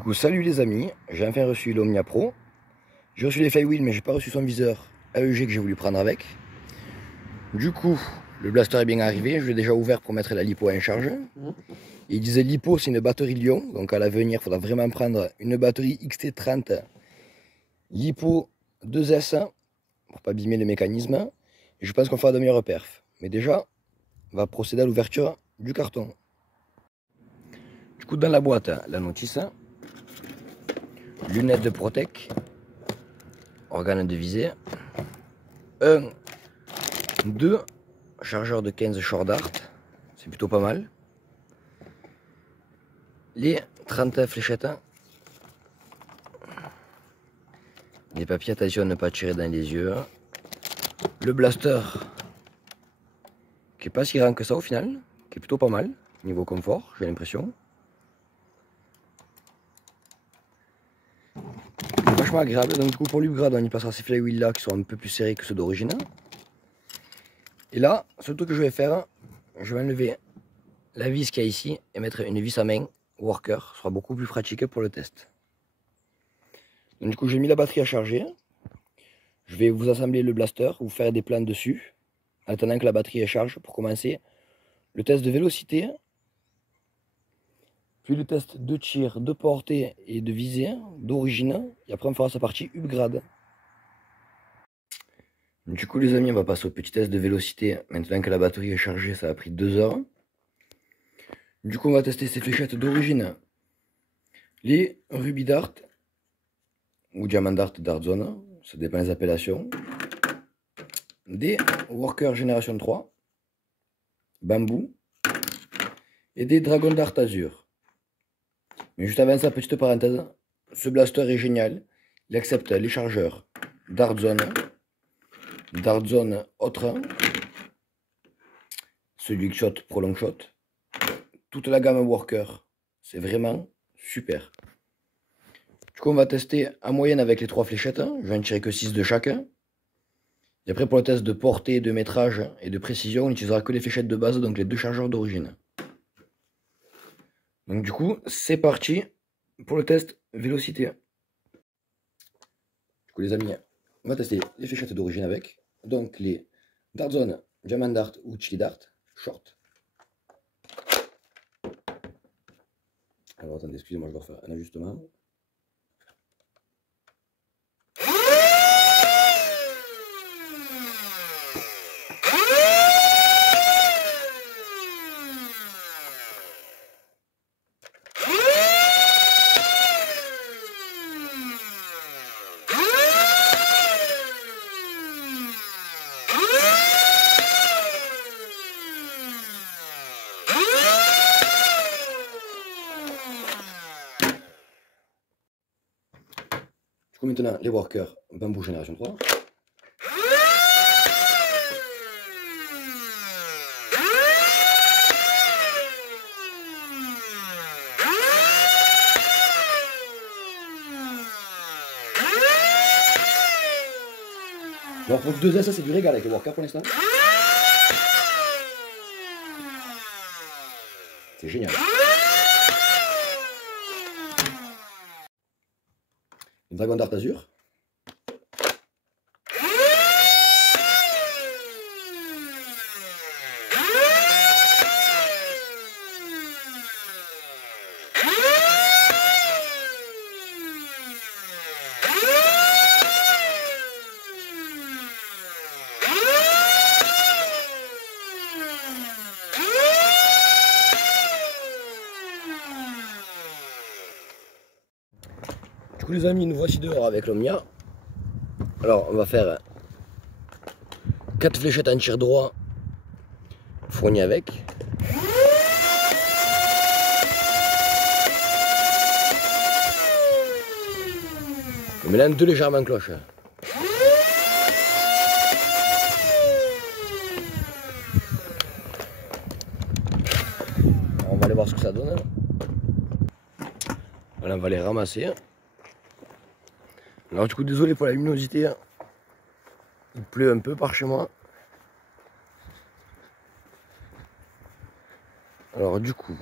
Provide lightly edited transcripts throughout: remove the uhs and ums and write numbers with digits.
Du coup, salut les amis, j'ai enfin reçu l'Omnia Pro. J'ai reçu les flywheels, mais j'ai pas reçu son viseur AEG que j'ai voulu prendre avec. Du coup, le blaster est bien arrivé, je l'ai déjà ouvert pour mettre la lipo en charge. Il disait lipo, c'est une batterie Lyon, donc à l'avenir, il faudra vraiment prendre une batterie XT30 lipo 2S pour pas abîmer le mécanisme. Et je pense qu'on fera de meilleurs perfs. Mais déjà, on va procéder à l'ouverture du carton. Du coup, dans la boîte, la notice, lunettes de Protec, organes de visée, 2 chargeurs de 15 short dart, c'est plutôt pas mal. Les 30 fléchettes, les papiers, attention à ne pas tirer dans les yeux. Le blaster, qui est pas si grand que ça au final, qui est plutôt pas mal, niveau confort, j'ai l'impression. Vachement agréable, donc du coup pour l'upgrade on y passera ces flywheels là qui sont un peu plus serrés que ceux d'origine. Et là, ce truc que je vais faire, je vais enlever la vis qu'il y a ici et mettre une vis à main worker, ce sera beaucoup plus pratique pour le test. Donc du coup j'ai mis la batterie à charger, je vais vous assembler le blaster, vous faire des plans dessus, en attendant que la batterie charge pour commencer le test de vélocité, puis le test de tir, de portée et de visée d'origine, et après on fera sa partie upgrade. Du coup les amis, on va passer au petit test de vélocité, maintenant que la batterie est chargée, ça a pris 2 heures. Du coup on va tester ces fléchettes d'origine, les Ruby Dart, ou Diamant Dart, Dart Zone, ça dépend des appellations. Des Worker Génération 3, Bambou, et des Dragon Dart Azur. Mais juste avant ça, petite parenthèse, ce blaster est génial, il accepte les chargeurs Dart Zone autre, celui Shot, Prolong Shot, toute la gamme Worker, c'est vraiment super. Du coup on va tester en moyenne avec les 3 fléchettes, je vais en tirer que 6 de chaque. Et après pour le test de portée, de métrage et de précision, on n'utilisera que les fléchettes de base, donc les 2 chargeurs d'origine. Donc du coup, c'est parti pour le test vélocité. Du coup les amis, on va tester les fléchettes d'origine avec. Donc les Dart Zone, Diamant Dart ou Chili Dart, short. Alors attendez, excusez-moi, je dois faire un ajustement. Du coup maintenant les Workers Bambou Génération 3. Alors pour le 2S, ça c'est du régal avec les Workers pour l'instant. C'est génial. Le Dragon Dart Azur. Du coup les amis, nous voici dehors avec l'Omnia. Alors on va faire 4 fléchettes en tir droit fournies avec. On met là 2 légèrement cloche. Alors, on va aller voir ce que ça donne. Voilà, on va les ramasser. Alors du coup désolé pour la luminosité, il pleut un peu par chez moi. Alors du coup,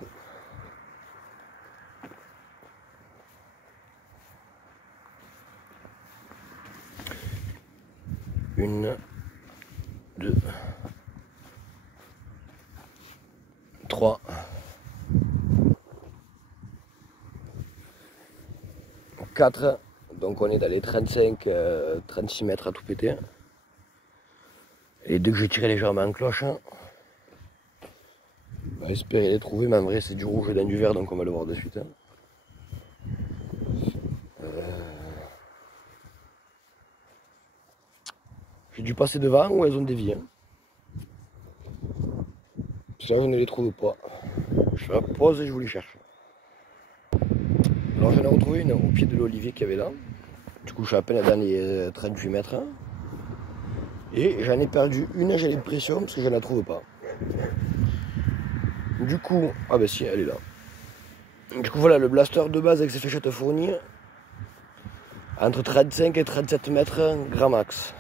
1, 2, 3, 4. Donc on est dans les 35-36 mètres à tout péter. Et dès que j'ai tiré légèrement en cloche, on va espérer les trouver, mais en vrai c'est du rouge et dans du vert, donc on va le voir de suite. J'ai dû passer devant ou elles ont dévié. Parce que là je ne les trouve pas. Je fais la pause et je vous les cherche. Alors j'en ai retrouvé une au pied de l'olivier qu'il y avait là. Du coup je suis à peine dans les 38 mètres. Et j'en ai perdu une, j'ai l'impression, parce que je ne la trouve pas. Du coup, ah ben si, elle est là. Du coup voilà, le blaster de base avec ses fléchettes fournies, entre 35 et 37 mètres, grand max.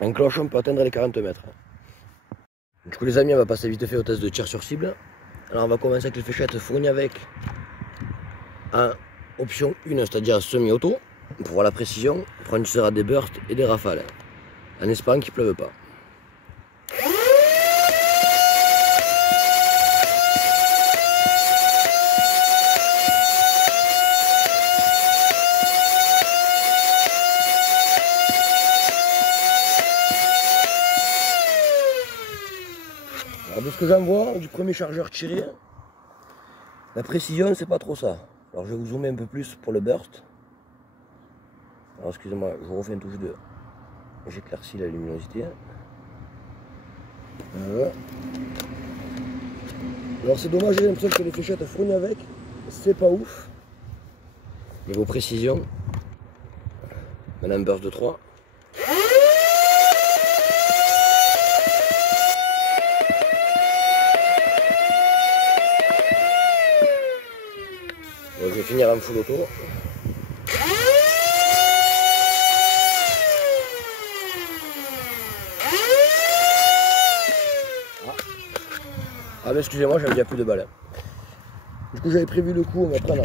Un clochon peut atteindre les 40 mètres. Du coup les amis, on va passer vite fait au test de tir sur cible. Alors on va commencer avec les fléchettes fournies avec en option 1, c'est-à-dire semi-auto, pour voir la précision. On utilisera des bursts et des rafales, en espérant qu'il ne pleuve pas. Alors de ce que j'en vois, du premier chargeur tiré, la précision c'est pas trop ça. Alors je vais vous zoomer un peu plus pour le burst. Alors excusez-moi, je vous refais une touche de... J'éclaircis la luminosité. Voilà. Alors c'est dommage, j'ai l'impression que les fléchettes fournies avec, c'est pas ouf. Niveau précision. Maintenant un burst de 3. Bon, je vais finir en full auto. Ah ben excusez-moi, j'avais déjà plus de balles. Du coup j'avais prévu le coup, on va prendre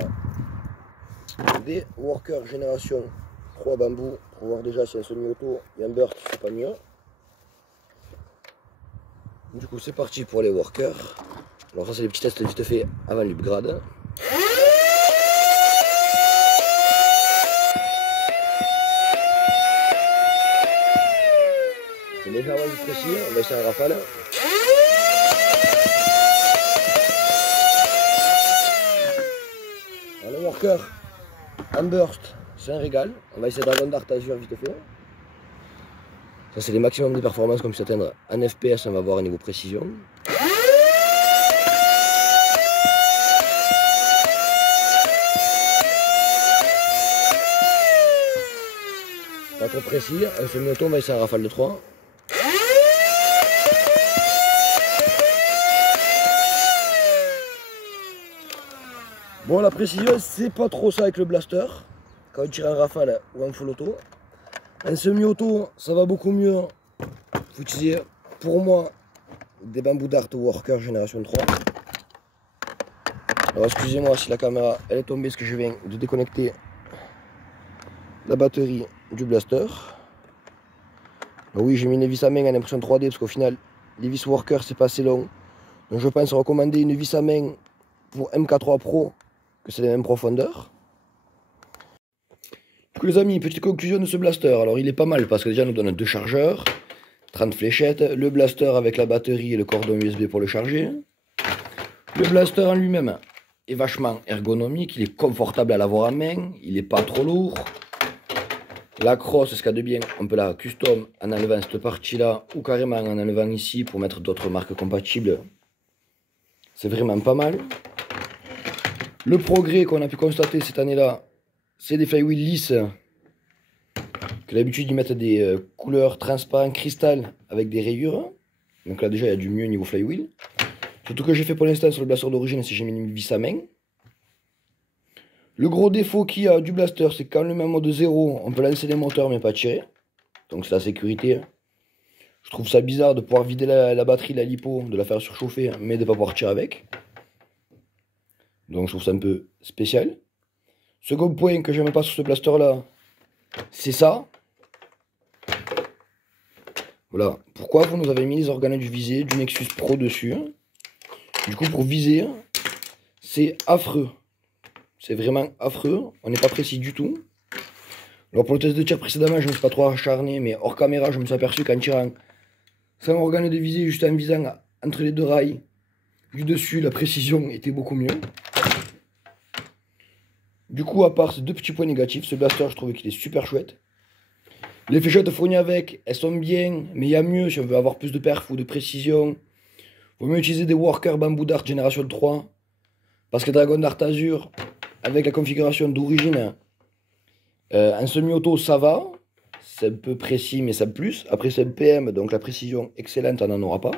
des workers génération 3 bambou pour voir déjà si un semi-auto et un burst c'est pas mieux. Du coup c'est parti pour les workers. Alors ça c'est les petits tests vite fait avant l'upgrade. C'est légèrement du précis, on va essayer un rafale. Alors le worker en burst, c'est un régal. On va essayer Dragon Dart Azure vite fait. Ça c'est les maximums de performance qu'on puisse atteindre en FPS, on va voir au niveau précision. Pas trop précis, un semi-auto, on va essayer un rafale de 3. Bon, la précision, c'est pas trop ça avec le blaster, quand on tire un rafale ou un full auto. Un semi-auto, ça va beaucoup mieux. Faut utiliser, pour moi, des bamboo dart worker génération 3. Alors excusez-moi si la caméra elle est tombée parce que je viens de déconnecter la batterie du blaster. Alors oui, j'ai mis une vis à main en impression 3D parce qu'au final les vis worker c'est pas assez long. Donc je pense recommander une vis à main pour MK3 Pro, que c'est la même profondeur. Du coup les amis, petite conclusion de ce blaster. Alors il est pas mal parce que déjà il nous donne 2 chargeurs, 30 fléchettes, le blaster avec la batterie et le cordon USB pour le charger. Le blaster en lui-même est vachement ergonomique, il est confortable à l'avoir en main, il n'est pas trop lourd. La crosse, ce qu'il y a de bien, on peut la custom en enlevant cette partie-là ou carrément en enlevant ici pour mettre d'autres marques compatibles. C'est vraiment pas mal. Le progrès qu'on a pu constater cette année-là, c'est des flywheels lisses. Que d'habitude ils mettent des couleurs transparentes cristal avec des rayures. Donc là déjà il y a du mieux niveau flywheel. Surtout que j'ai fait pour l'instant sur le blaster d'origine, c'est que j'ai mis une vis à main. Le gros défaut qu'il y a du blaster, c'est que quand on le met en mode 0, on peut lancer les moteurs mais pas tirer. Donc c'est la sécurité. Je trouve ça bizarre de pouvoir vider la batterie, la lipo, de la faire surchauffer, mais de ne pas pouvoir tirer avec. Donc je trouve ça un peu spécial. Second point que j'aime pas sur ce blaster là, c'est ça. Voilà. Pourquoi vous nous avez mis les organes du visé du Nexus Pro dessus? Du coup, pour viser, c'est affreux. C'est vraiment affreux. On n'est pas précis du tout. Alors pour le test de tir précédemment, je ne me suis pas trop acharné, mais hors caméra, je me suis aperçu qu'en tirant sans organe de visée, juste en visant entre les deux rails du dessus, la précision était beaucoup mieux. Du coup, à part ces deux petits points négatifs, ce blaster, je trouvais qu'il est super chouette. Les fléchettes fournies avec, elles sont bien, mais il y a mieux si on veut avoir plus de perf ou de précision. Vaut mieux utiliser des Worker Bamboo Dart Génération 3. Parce que Dragon Dart Azure, avec la configuration d'origine, en semi-auto, ça va. C'est un peu précis, mais ça plus. Après, c'est un PM, donc la précision excellente, on n'en aura pas.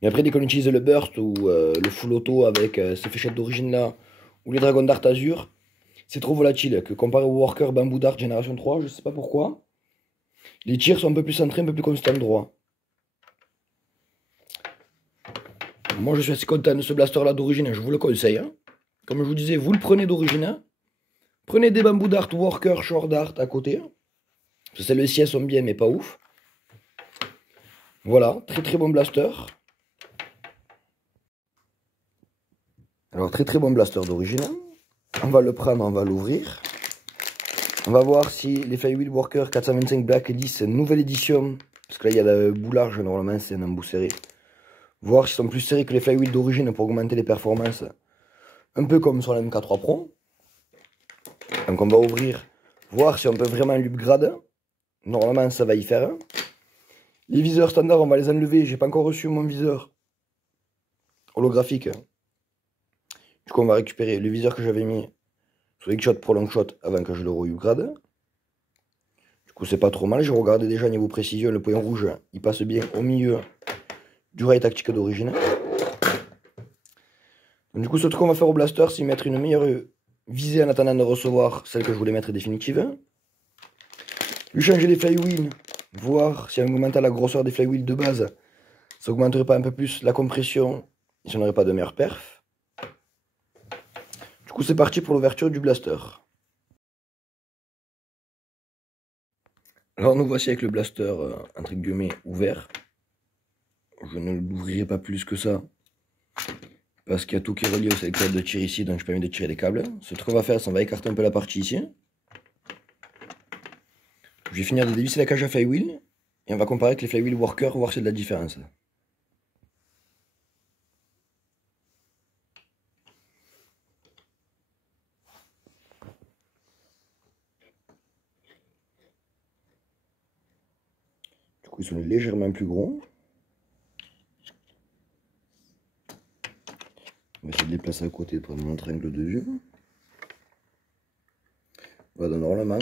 Et après, dès qu'on utilise le burst ou le full auto avec ces fléchettes d'origine là, ou les Dragon Dart Azure, c'est trop volatile. Que comparé au Worker Bamboo Dart Génération 3, je sais pas pourquoi. Les tirs sont un peu plus centrés, un peu plus constants droit. Moi, je suis assez content de ce blaster là d'origine, je vous le conseille. Hein. Comme je vous disais, vous le prenez d'origine. Hein. Prenez des Bamboo Dart Worker Short Dart à côté. Celles-ci, elles sont bien, mais pas ouf. Voilà, très très bon blaster. Alors, très très bon blaster d'origine. On va le prendre, on va l'ouvrir. On va voir si les Flywheel Worker 425 Black Edition, c'est une nouvelle édition. Parce que là, il y a le bout large, normalement, c'est un embout serré. Voir s'ils sont plus serrés que les Flywheel d'origine pour augmenter les performances. Un peu comme sur la MK3 Pro. Donc, on va ouvrir, voir si on peut vraiment l'upgrade. Normalement, ça va y faire. Les viseurs standards, on va les enlever. J'ai pas encore reçu mon viseur holographique. Du coup, on va récupérer le viseur que j'avais mis sur X-Shot Pro Long Shot avant que je le re-upgrade. Du coup, c'est pas trop mal. J'ai regardé déjà niveau précision. Le point rouge, il passe bien au milieu du rail tactique d'origine. Du coup, ce truc qu'on va faire au blaster, c'est mettre une meilleure visée en attendant de recevoir celle que je voulais mettre définitive. Lui changer les flywheels, voir si on augmentait la grosseur des flywheels de base, ça augmenterait pas un peu plus la compression et si on n'aurait pas de meilleure perf. Du coup, c'est parti pour l'ouverture du blaster. Alors, nous voici avec le blaster entre guillemets ouvert. Je ne l'ouvrirai pas plus que ça. Parce qu'il y a tout qui est relié au sélecteur de tir ici, donc je permets de tirer les câbles. Ce truc qu'on va faire, c'est on va écarter un peu la partie ici. Je vais finir de dévisser la cage à flywheel. Et on va comparer avec les flywheel worker, voir s'il y a de la différence. Du coup, ils sont légèrement plus gros. On va essayer de les placer à côté pour montrer angle de vue. Voilà, normalement,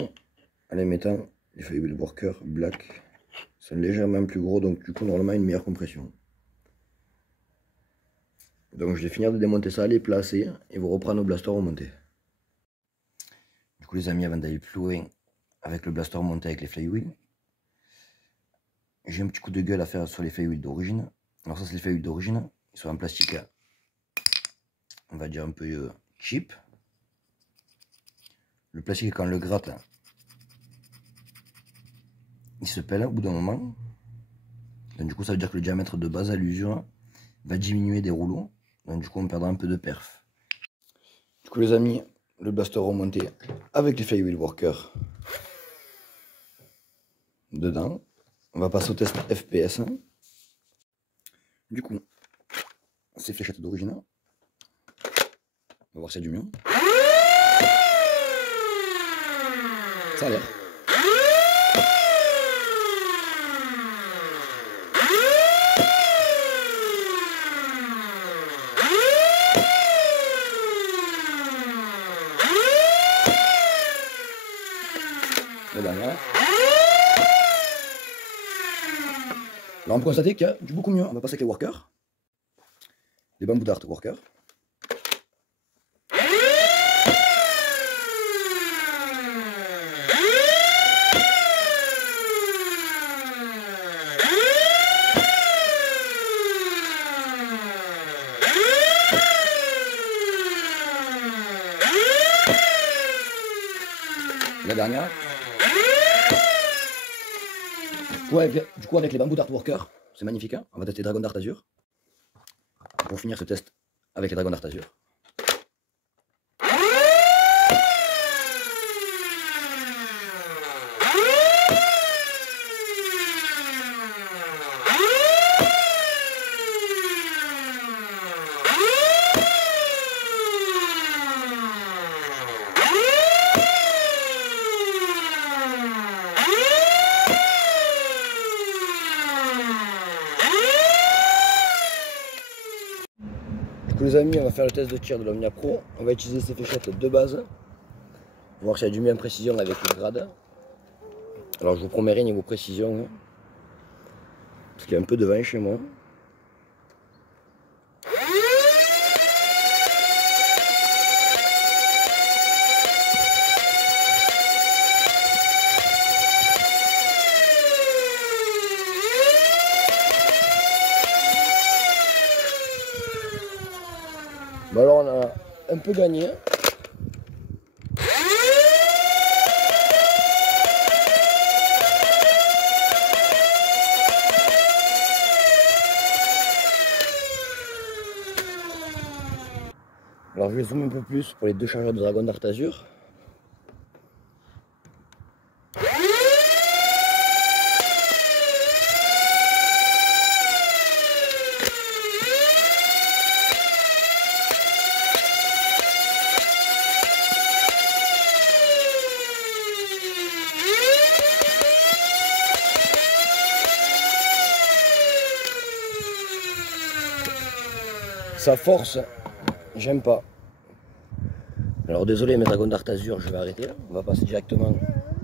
en les mettant, les flywheel worker black sont légèrement plus gros, donc du coup, normalement, une meilleure compression. Donc, je vais finir de démonter ça, les placer et vous reprendre au blaster remonté. Du coup, les amis, avant d'aller plus loin avec le blaster monté avec les flywheels, j'ai un petit coup de gueule à faire sur les flywheels d'origine. Alors, ça, c'est les flywheels d'origine. Ils sont en plastique, on va dire un peu cheap. Le plastique, quand on le gratte, il se pèle au bout d'un moment. Donc, du coup, ça veut dire que le diamètre de base à l'usure va diminuer des rouleaux. Donc, du coup, on perdra un peu de perf. Du coup, les amis, le blaster remonté avec les flywheel worker dedans. On va passer au test FPS. Du coup, ces fléchettes d'origine. On va voir s'il y a du mieux. Ça a l'air. La dernière. Là, on peut constater qu'il y a du beaucoup mieux. On va passer avec les workers. Les Bamboo Dart workers. La dernière. Du coup, avec les bambous Dart Worker, c'est magnifique, hein, on va tester Dragon Dart Azur. Pour finir ce test avec les Dragon Dart Azur. Du coup les amis, on va faire le test de tir de l'Omnia Pro. On va utiliser ces fléchettes de base. Voir s'il y a du mieux en précision avec le grade. Alors je vous promets rien niveau précision. Parce qu'il y a un peu de vent chez moi. Bon alors on a un peu gagné. Alors je vais zoomer un peu plus pour les deux chargeurs de Dragon Dart Azur. Ça force, j'aime pas. Alors désolé mes Dragon Dart Azur, je vais arrêter là. On va passer directement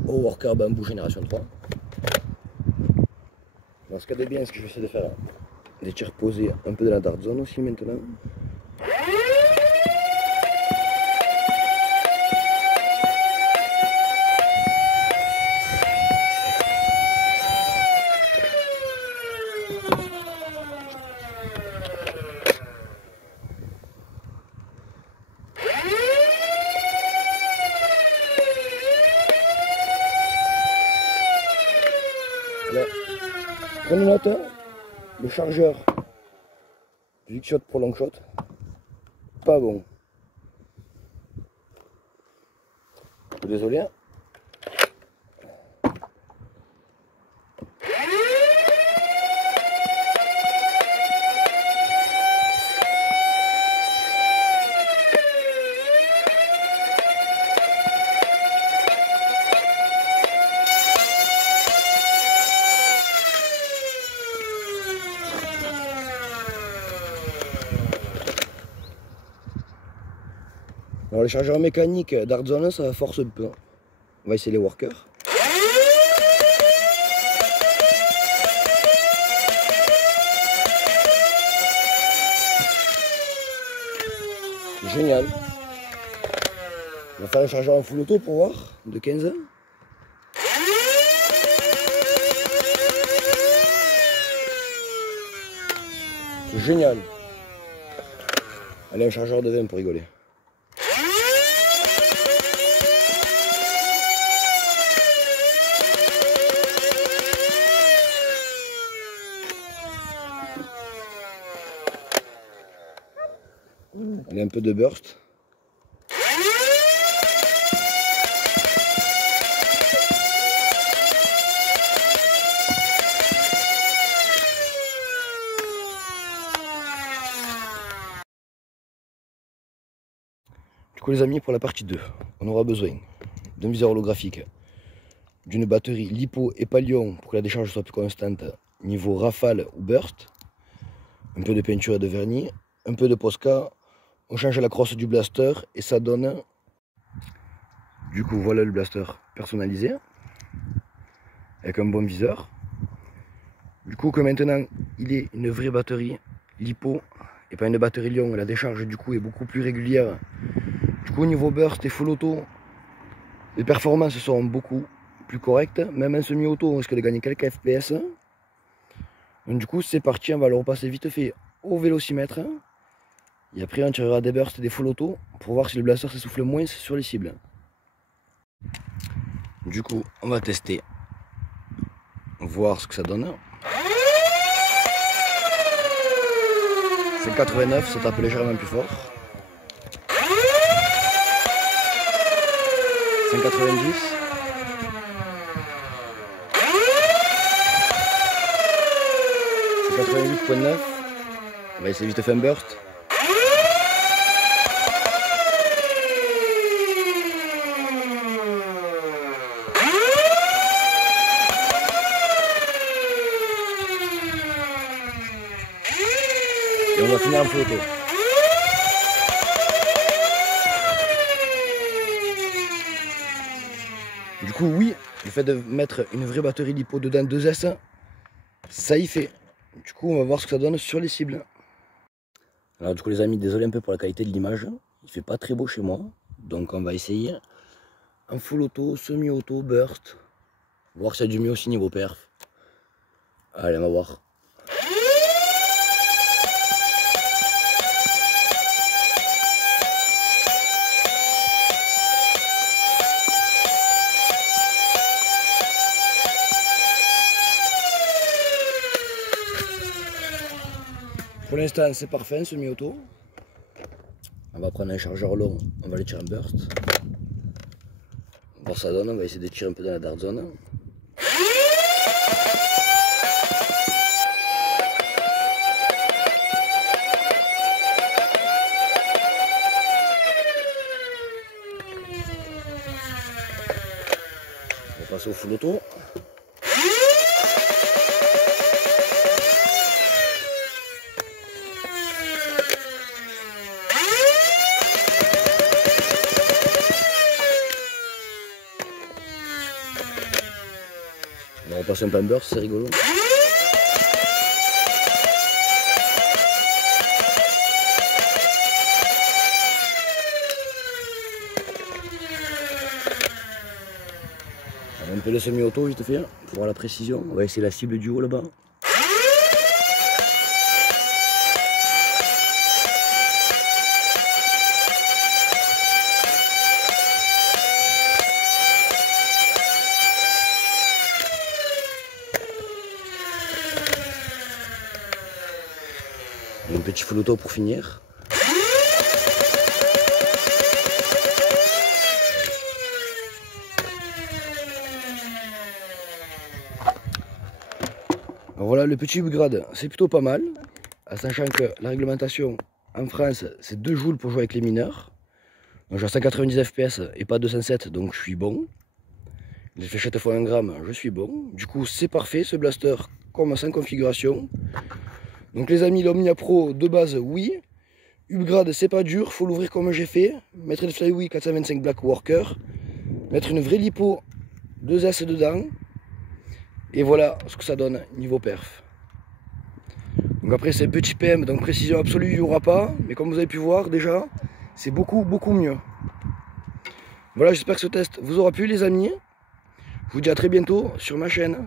au Worker Bamboo Génération 3. Dans ce cas de bien, ce que je vais essayer de faire, des tirs posés un peu de la Dart Zone aussi maintenant. Là, prenez note, le chargeur du Xshot Pro Longshot, pas bon. Désolé. Hein. Alors les chargeurs mécaniques Dart Zone, ça force un peu. On va essayer les workers. Génial. On va faire un chargeur en full auto pour voir, de 15. C'est génial. Allez, un chargeur de 20 pour rigoler. Allez, un peu de burst. Du coup les amis, pour la partie 2, on aura besoin d'un viseur holographique, d'une batterie lipo et palion pour que la décharge soit plus constante niveau rafale ou burst, un peu de peinture et de vernis, un peu de Posca, on change la crosse du blaster et ça donne, du coup voilà le blaster personnalisé, avec un bon viseur. Du coup que maintenant il est une vraie batterie lipo et pas une batterie Lion, la décharge du coup est beaucoup plus régulière. Du coup au niveau burst et full auto, les performances seront beaucoup plus correctes, même en semi-auto on risque de gagner quelques FPS. Donc du coup c'est parti, on va le repasser vite fait au vélocimètre. Et après on tirera des bursts et des full auto pour voir si le blaster s'essouffle moins sur les cibles. Du coup on va tester voir ce que ça donne. 5,89, ça tape légèrement plus fort. 5,90. 88,9. On va essayer vite fait un burst. Et on va finir en full auto. Du coup, oui, le fait de mettre une vraie batterie lipo dedans 2S, ça y fait. Du coup, on va voir ce que ça donne sur les cibles. Alors du coup les amis, désolé un peu pour la qualité de l'image. Il fait pas très beau chez moi. Donc on va essayer en full auto, semi-auto, burst. Voir si y a du mieux aussi niveau perf. Allez, on va voir. Pour l'instant c'est parfait, semi-auto. On va prendre un chargeur long, on va le tirer en burst. On va voir ça donne, on va essayer de tirer un peu dans la dart zone. On va passer au full auto. On va passer un peu en burst, c'est rigolo. Un peu le semi-auto vite fait, pour voir la précision. On va essayer la cible du haut là-bas. Un petit full auto pour finir. Alors voilà, le petit upgrade, c'est plutôt pas mal, sachant que la réglementation en France, c'est 2 joules pour jouer avec les mineurs. Donc j'ai 190 fps et pas 207, donc je suis bon. Les fléchettes fois 1 gramme, je suis bon. Du coup, c'est parfait ce blaster, comme sans configuration. Donc les amis, l'Omnia Pro de base, oui. Upgrade, c'est pas dur, faut l'ouvrir comme j'ai fait. Mettre une Flywheel 425 Black Worker. Mettre une vraie lipo 2S dedans. Et voilà ce que ça donne niveau perf. Donc après c'est petit PM, donc précision absolue il n'y aura pas. Mais comme vous avez pu voir déjà, c'est beaucoup mieux. Voilà, j'espère que ce test vous aura plu les amis. Je vous dis à très bientôt sur ma chaîne.